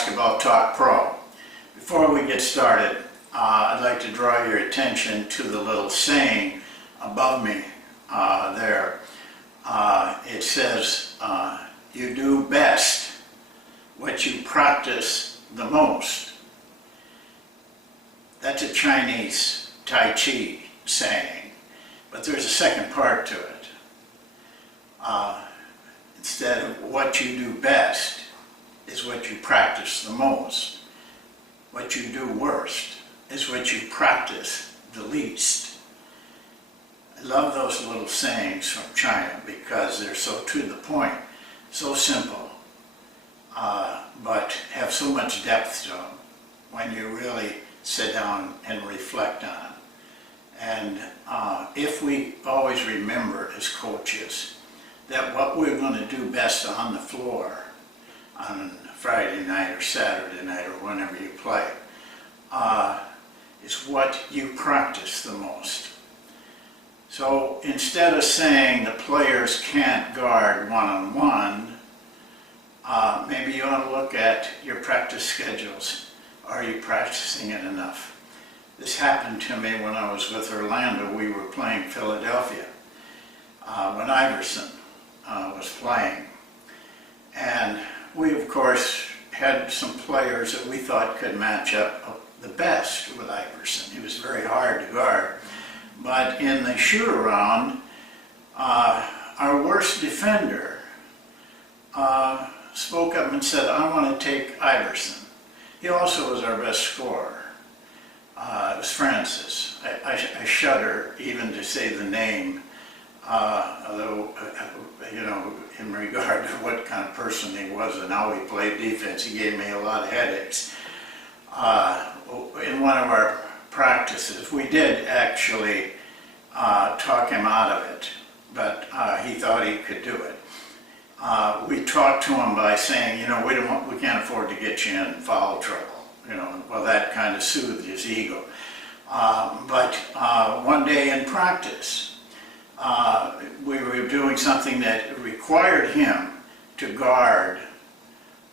Basketball Talk Pro. Before we get started, I'd like to draw your attention to the little saying above me there. It says, you do best what you practice the most. That's a Chinese Tai Chi saying, but there's a second part to it. Instead of what you do best is what you practice the most. What you do worst is what you practice the least. I love those little sayings from China because they're so to the point, so simple, but have so much depth to them when you really sit down and reflect on them. And if we always remember as coaches that what we're going to do best on the floor on Friday night or Saturday night or whenever you play is what you practice the most. So instead of saying the players can't guard one-on-one, maybe you ought to look at your practice schedules. Are you practicing it enough? This happened to me when I was with Orlando. We were playing Philadelphia when Iverson was playing. And we, of course, had some players that we thought could match up the best with Iverson. He was very hard to guard. But in the shoot-around, our worst defender spoke up and said, I want to take Iverson. He also was our best scorer. It was Francis. I shudder even to say the name, although, you know, in regard to what kind of person he was and how he played defense, he gave me a lot of headaches. In one of our practices, we did actually talk him out of it, but he thought he could do it. We talked to him by saying, you know, we can't afford to get you in foul trouble. You know, well, that kind of soothed his ego. But one day in practice, we were doing something that required him to guard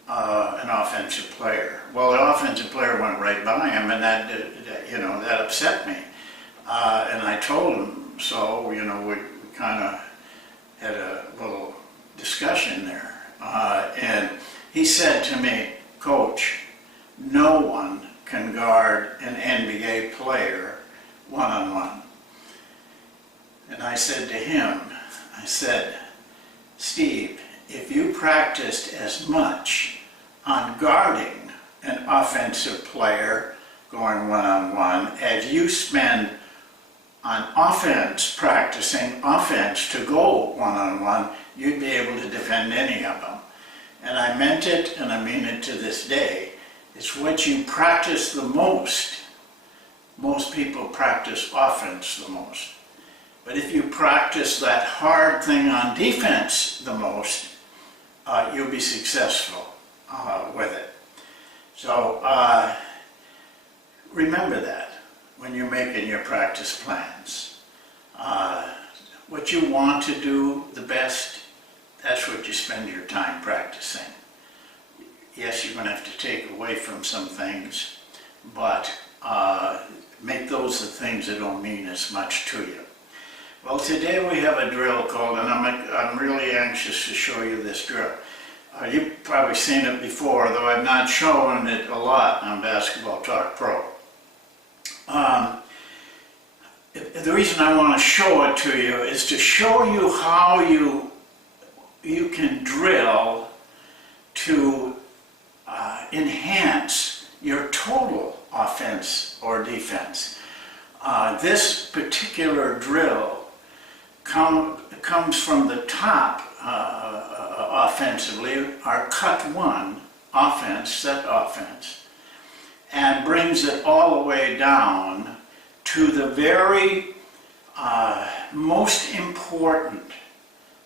an offensive player. Well, the offensive player went right by him, and that you know, that upset me. And I told him so. You know, we kind of had a little discussion there, and he said to me, Coach, no one can guard an NBA player one-on-one. And I said to him, I said, Steve, if you practiced as much on guarding an offensive player going one-on-one as you spend on offense, practicing offense to go one-on-one, you'd be able to defend any of them. And I meant it, and I mean it to this day. It's what you practice the most. Most people practice offense the most. But if you practice that hard thing on defense the most, you'll be successful with it. So remember that when you're making your practice plans. What you want to do the best, that's what you spend your time practicing. Yes, you're going to have to take away from some things, but make those the things that don't mean as much to you. Well, today we have a drill called, and I'm really anxious to show you this drill. You've probably seen it before, though I've not shown it a lot on Basketball Talk Pro. The reason I want to show it to you is to show you how you can drill to enhance your total offense or defense. This particular drill comes from the top offensively, our cut one offense, set offense, and brings it all the way down to the very most important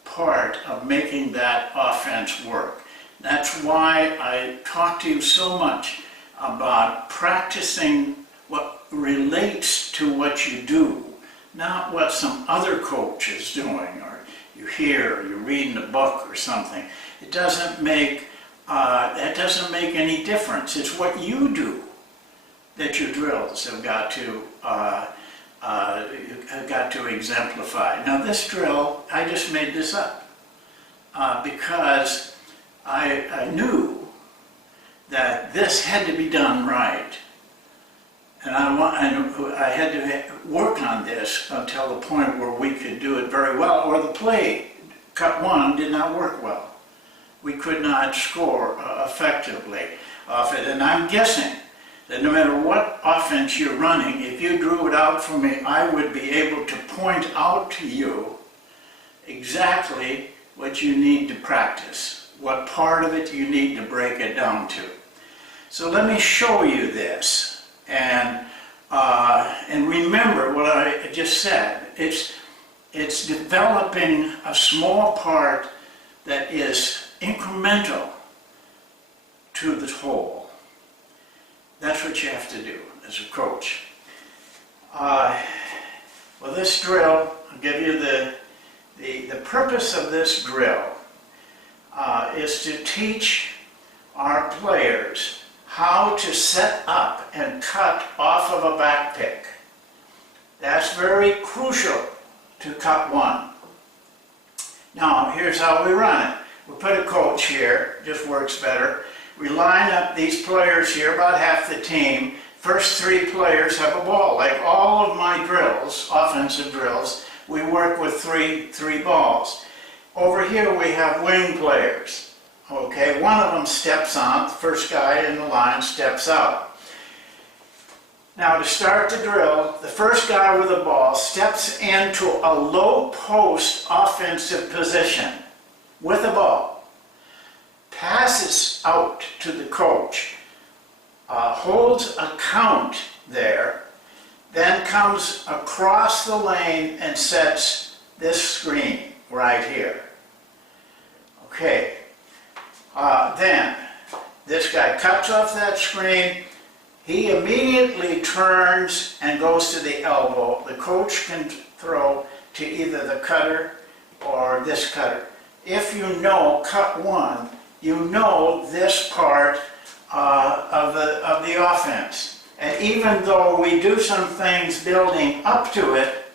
part of making that offense work. That's why I talk to you so much about practicing what relates to what you do, not what some other coach is doing, or you hear, or you're reading a book or something. It doesn't make that doesn't make any difference. It's what you do that your drills have got to exemplify. Now this drill, I just made this up because I knew that this had to be done right. And I had to work on this until the point where we could do it very well, or the play, cut one, did not work well. We could not score effectively off it. And I'm guessing that no matter what offense you're running, if you drew it out for me, I would be able to point out to you exactly what you need to practice, what part of it you need to break it down to. So let me show you this. And remember what I just said. It's developing a small part that is incremental to the whole. That's what you have to do as a coach. Well, this drill, I'll give you the purpose of this drill is to teach our players how to set up and cut off of a back pick. That's very crucial to cut one. Now, here's how we run it. We put a coach here, just works better. We line up these players here, about half the team. First three players have a ball. Like all of my drills, offensive drills, we work with three balls. Over here we have wing players. Okay, one of them steps on, the first guy in the line steps out. Now to start the drill, the first guy with the ball steps into a low post offensive position with the ball, passes out to the coach, holds a count there, then comes across the lane and sets this screen right here. Okay. Then this guy cuts off that screen. He immediately turns and goes to the elbow. The coach can throw to either the cutter or this cutter. If you know cut one, you know this part of the offense. And even though we do some things building up to it,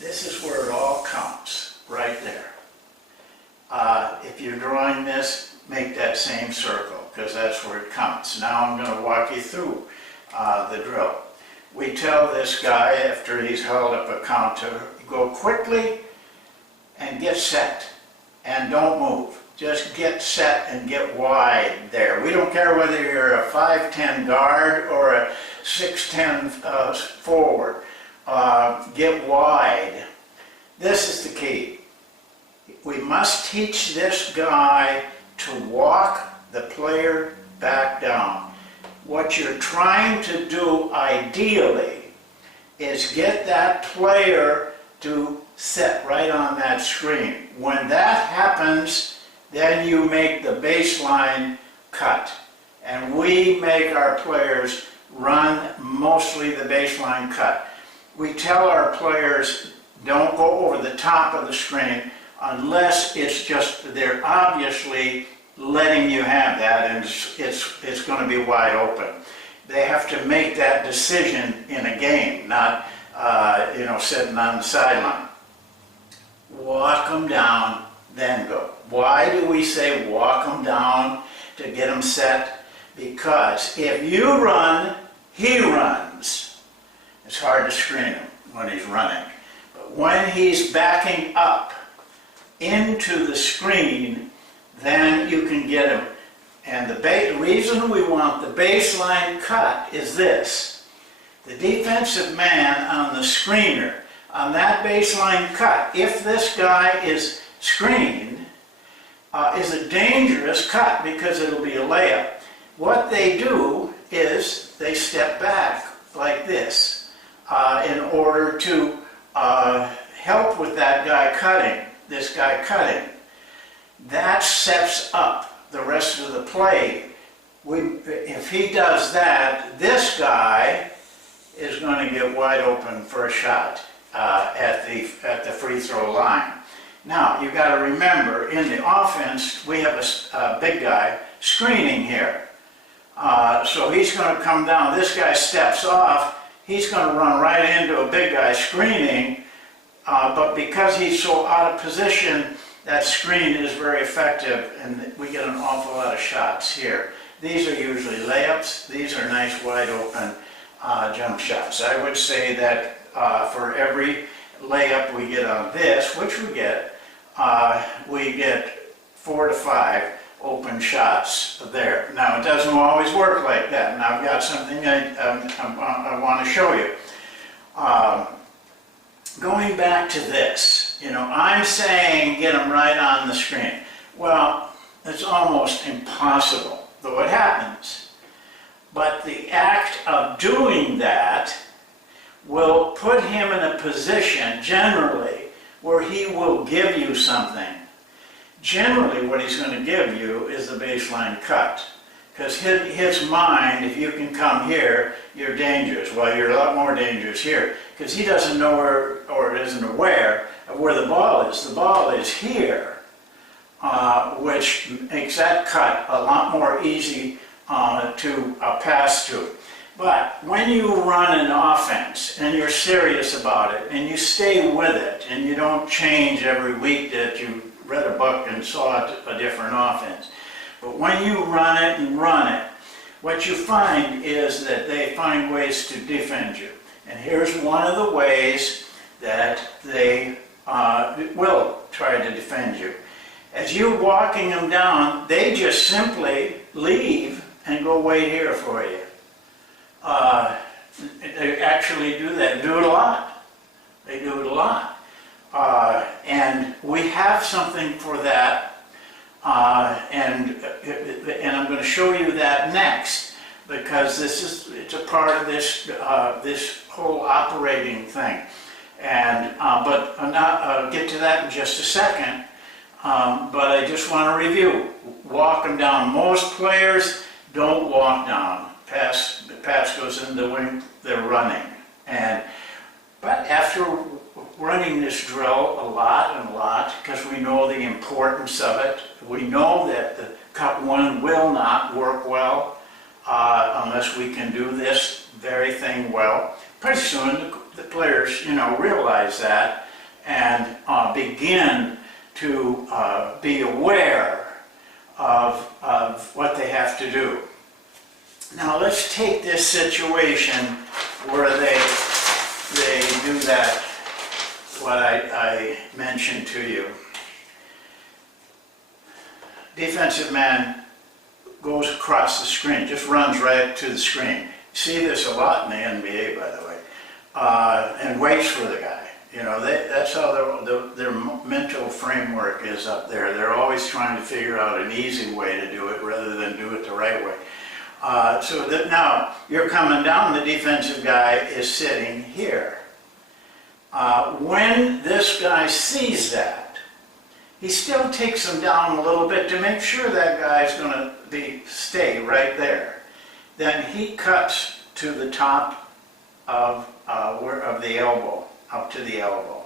this is where it all counts, right there. If you're drawing this, make that same circle, because that's where it counts. Now I'm going to walk you through the drill. We tell this guy, after he's held up a count, to go quickly and get set, and don't move. Just get set and get wide there. We don't care whether you're a 5'10 guard or a 6'10 forward. Get wide. This is the key. We must teach this guy to walk the player back down. What you're trying to do ideally is get that player to sit right on that screen. When that happens, then you make the baseline cut. And we make our players run mostly the baseline cut. We tell our players, don't go over the top of the screen unless it's just, they're obviously letting you have that and it's going to be wide open. They have to make that decision in a game, not sitting on the sideline. Walk them down, then go. Why do we say walk them down to get them set? Because if you run, he runs. It's hard to screen him when he's running. But when he's backing up into the screen, then you can get him. And the reason we want the baseline cut is this. The defensive man on the screener, on that baseline cut, if this guy is screened, is a dangerous cut because it'll be a layup. What they do is they step back like this in order to help with that guy cutting, this guy cutting. That sets up the rest of the play. If he does that, this guy is going to get wide open for a shot at the free throw line. Now, you've got to remember, in the offense, we have a big guy screening here. So he's going to come down. This guy steps off. He's going to run right into a big guy screening. But because he's so out of position, that screen is very effective, and we get an awful lot of shots here. These are usually layups. These are nice, wide open jump shots. I would say that for every layup we get on this, which we get 4 to 5 open shots there. Now, it doesn't always work like that, and I've got something I want to show you. Going back to this, I'm saying get them right on the screen. Well, it's almost impossible, though it happens. But the act of doing that will put him in a position, generally, where he will give you something. Generally, what he's going to give you is the baseline cut. Because his mind, if you can come here, you're dangerous. Well, you're a lot more dangerous here. Because he doesn't know or isn't aware of where the ball is. The ball is here, which makes that cut a lot more easy to pass to. But when you run an offense and you're serious about it and you stay with it and you don't change every week that you read a book and saw a different offense, but when you run it and run it, what you find is that they find ways to defend you. And here's one of the ways that they will try to defend you. As you're walking them down, they just simply leave and go wait here for you. They actually do that, do it a lot. They do it a lot. And we have something for that, and I'm going to show you that next, because it's a part of this whole operating thing. And but I'll get to that in just a second. But I just want to review. Walk them down. Most players don't walk down. The pass goes in the wing, they're running. But after running this drill a lot, because we know the importance of it, we know that the cut one will not work well unless we can do this very thing well. Pretty soon the players, realize that and begin to be aware of what they have to do. Now let's take this situation where they do that, what I mentioned to you. Defensive man goes across the screen, just runs right to the screen. You see this a lot in the NBA, by the way, and waits for the guy. That's how their mental framework is up there. They're always trying to figure out an easy way to do it rather than do it the right way. So that now you're coming down, the defensive guy is sitting here. When this guy sees that, he still takes him down a little bit to make sure that guy's going to stay right there. Then he cuts to the top of the elbow, up to the elbow.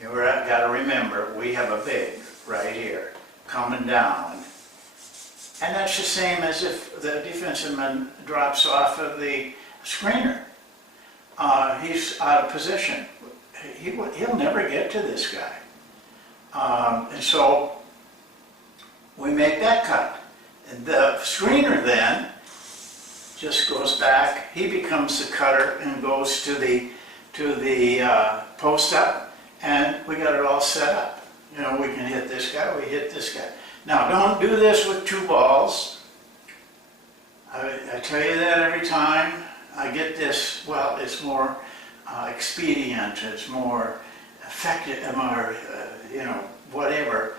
You've got to remember, we have a big right here coming down. And that's the same as if the defensive man drops off of the screener. He's out of position. He'll never get to this guy. And so we make that cut. And the screener then just goes back. He becomes the cutter and goes to the post up, and we got it all set up. We can hit this guy, we hit this guy. Now, don't do this with 2 balls. I tell you that every time. I get this, well, it's more expedient, it's more effective, more, whatever.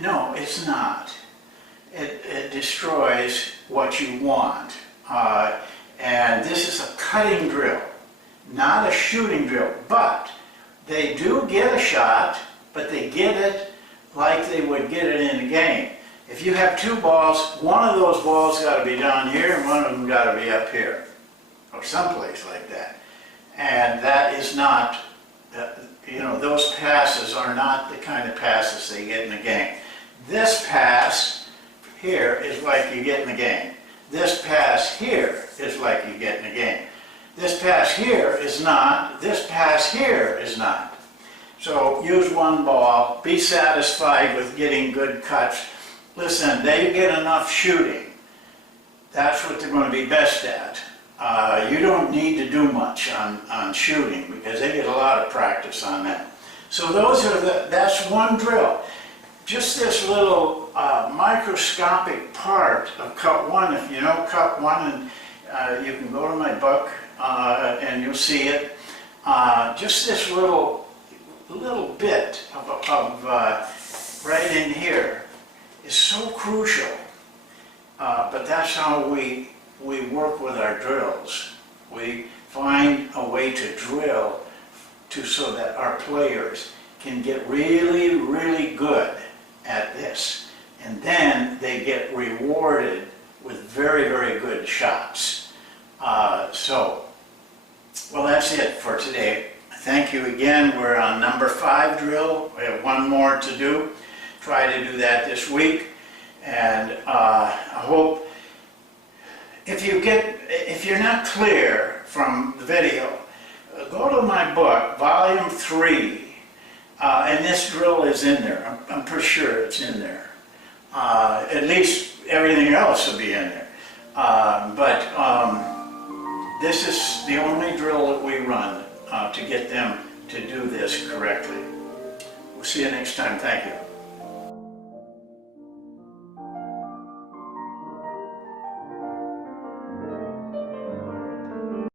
No, it's not. It destroys what you want. And this is a cutting drill, not a shooting drill. But they do get a shot, but they get it like they would get it in a game. If you have 2 balls, one of those balls got to be down here and one of them got to be up here, or someplace like that. And that is not, you know, those passes are not the kind of passes they get in the game. This pass here is like you get in the game. This pass here is like you get in the game. This pass here is not. This pass here is not. So use one ball. Be satisfied with getting good cuts. Listen, they get enough shooting. That's what they're going to be best at. You don't need to do much on shooting because they get a lot of practice on that. So that's one drill. Just this little microscopic part of cut one. If you know cut one, and you can go to my book and you'll see it. Just this little bit of right in here is so crucial. But that's how we work with our drills. We find a way to drill so that our players can get really, really good at this. And then they get rewarded with very, very good shots. Well, that's it for today. Thank you again. We're on number 5 drill. We have one more to do. Try to do that this week. And I hope if you're not clear from the video, go to my book, volume 3, and this drill is in there. I'm pretty sure it's in there. At least everything else will be in there. This is the only drill that we run to get them to do this correctly. We'll see you next time. Thank you.